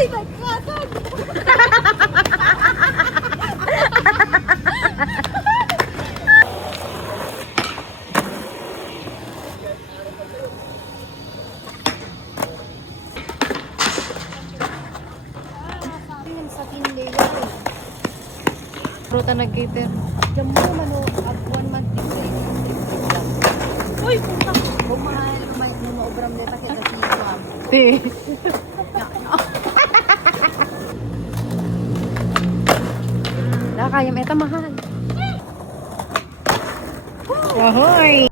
Ay, nagkatag! Sa tindahan. Pruta nag-cater. Diyan mo naman o, at 1 month trip lang. Uy, puta! Bumahal, may maobram neta kita siya. Kaya may mahal. Ahoy!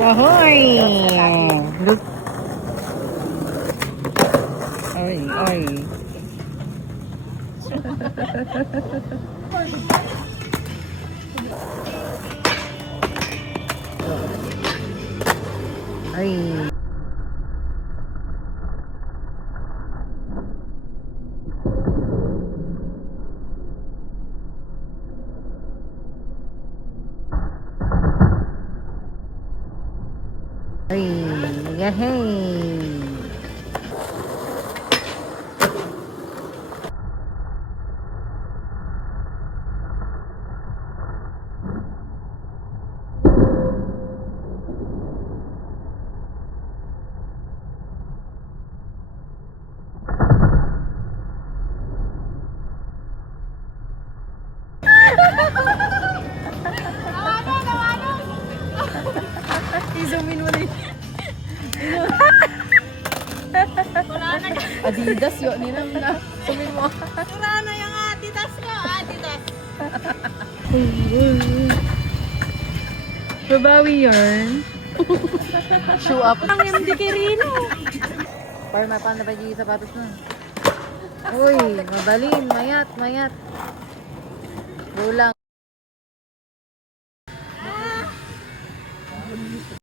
Ahoy! Look. Oy, oy. Ay. Ay, yahey. I-zoomin mo na yun. Adidas yun nila na. Sumin mo. Sura na yung Adidas ko, Adidas. Babawi yun. Shoe up. Ang MD Kirino. Para mapanda pa yung sapatos nun. Uy, mabalin. Mayat, mayat. Bulang.